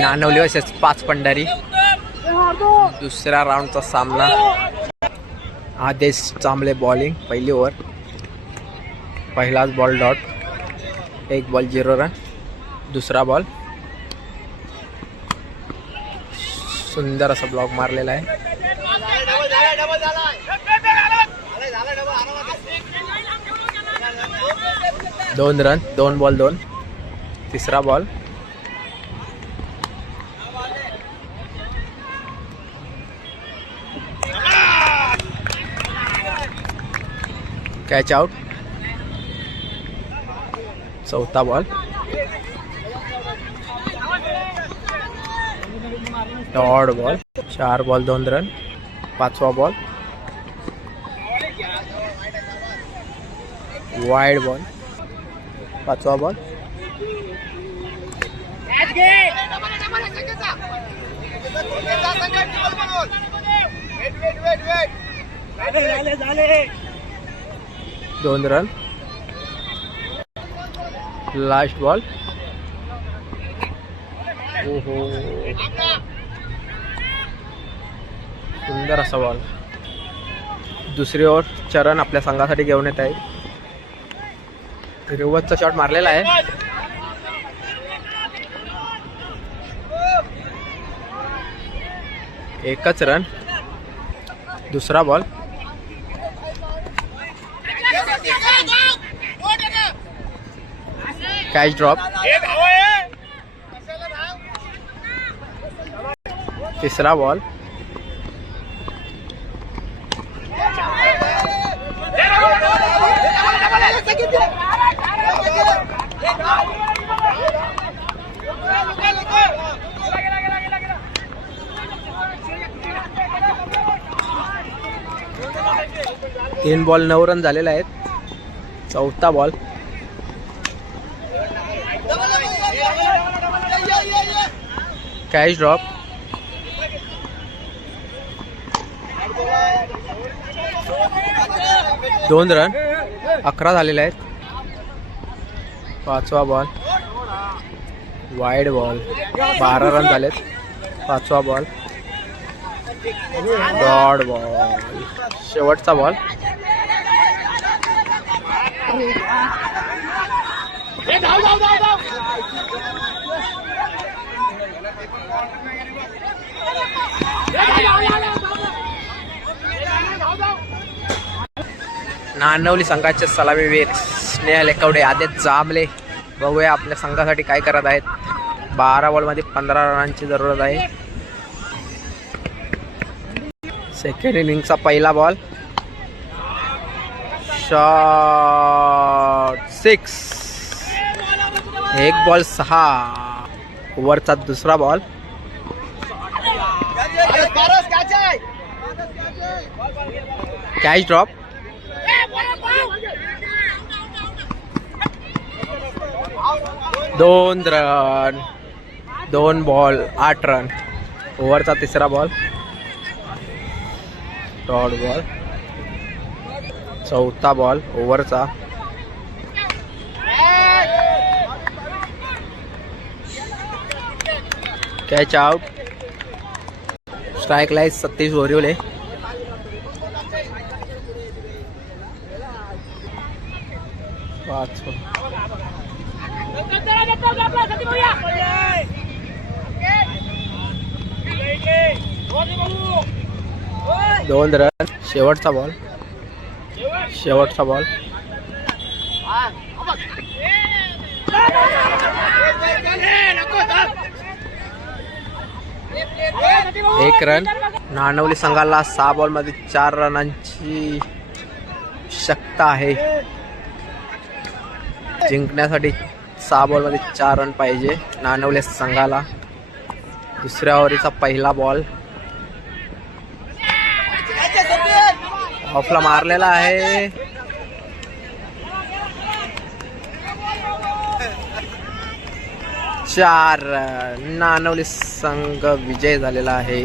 नानवली versus 5 Pandhari दुसऱ्या राऊंडचा सामना. आदेश चांबले बॉलिंग पहिली ओव्हर. पहिलाच बॉल डॉट. 1 ball 0 run. दुसरा बॉल सुंदर असा ब्लॉक मारलेला आहे. 2 रन. 2 बॉल 2. तिसरा बॉल कॅच आउट. चौथा ball dot ball. 4 ball 2 run. पाचवा बॉल वाईड बॉल. पाचवा बॉल दोन रन. Last ball. ओहो सुंदर असा बॉल. दुसरी ओव्हर चरण आपल्या संघासाठी घेऊन येत आहे. रिवर्सचा शॉट मारलेला आहे. एकच रन. दुसरा बॉल कॅच ड्रॉप. तिसरा बॉल तीन बॉल 9 रन झालेले आहेत. चौथा बॉल कॅच ड्रॉप. दोन रन. 11 झालेले आहेत. पाचवा बॉल वाईड बॉल. 12 रन झालेत. पाचवा बॉल डॉट बॉल. शेवटचा बॉल नानवली संघाचे सलामीवीर स्नेहल एकवडे आदेश जांभले. बघूया आपल्या संघासाठी काय करत आहेत. 12 बॉलमध्ये 15 रनांची जरूरत आहे. सेकंड इनिंगचा पहिला बॉल शॉट 6. 1 बॉल 6. ओव्हरचा दुसरा बॉल कॅच ड्रॉप. दोन रन. 2 ball 8 run. ओव्हरचा तिसरा बॉल डॉट बॉल. चौथा बॉल ओव्हरचा कॅच आउट. स्ट्राईक लाईन 37 ओरिवले. दोन रन. शेवटचा बॉल. शेवटचा बॉल एक रन. नानवली संघाला 6 बॉलमध्ये 4 रनांची शक्यता आहे. जिंकण्यासाठी 6 बॉलमध्ये 4 रन पाहिजे नानवली संघाला. दुसऱ्या ओव्हरीचा पहिला बॉल ऑफला मारलेला आहे. 4 रन. नानवली संघ विजय झालेला आहे.